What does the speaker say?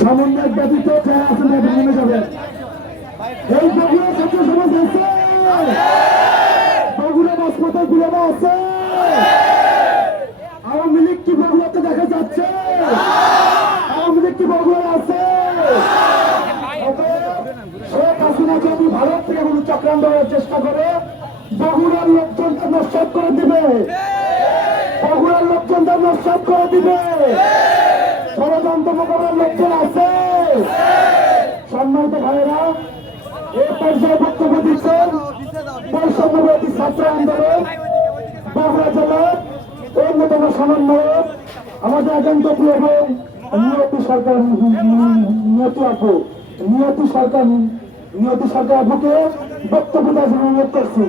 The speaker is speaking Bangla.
সমন্বয় ব্যতীত যারা আছেন নেমে যাবেন। এই বগুড়া ছাত্র সমাজ আছে, বগুড়া হাসপাতাল বিরামা আছে। আওয়ামী লীগ কি বগুড়াতে দেখা যাচ্ছে? আওয়ামী লীগ কি বগুড়া আছে? শেখ হাসিনা যদি ভারত থেকে কোনো চক্রান্ত করার চেষ্টা করে বগুড়ার লোকজনকে নস্বাত করে দিবে, বগুড়ার লোকজনকে নস্বাত করে দিবে। ষড়যন্ত্র মোকাবেলার লোকজন আছে। সম্মানিত ভাইয়েরা, এই পর্যায়ে বক্তব্য দিচ্ছেন বৈষম্যবিরোধী ছাত্র আন্দোলন বগুড়া জেলার অন্যতম সমন্বয়ক আমাদের একান্ত প্রিয় এবং নিয়তি সরকার নিয়তি সরকার আপুকে বক্তব্য দেওয়ার জন্য অনুরোধ করছি।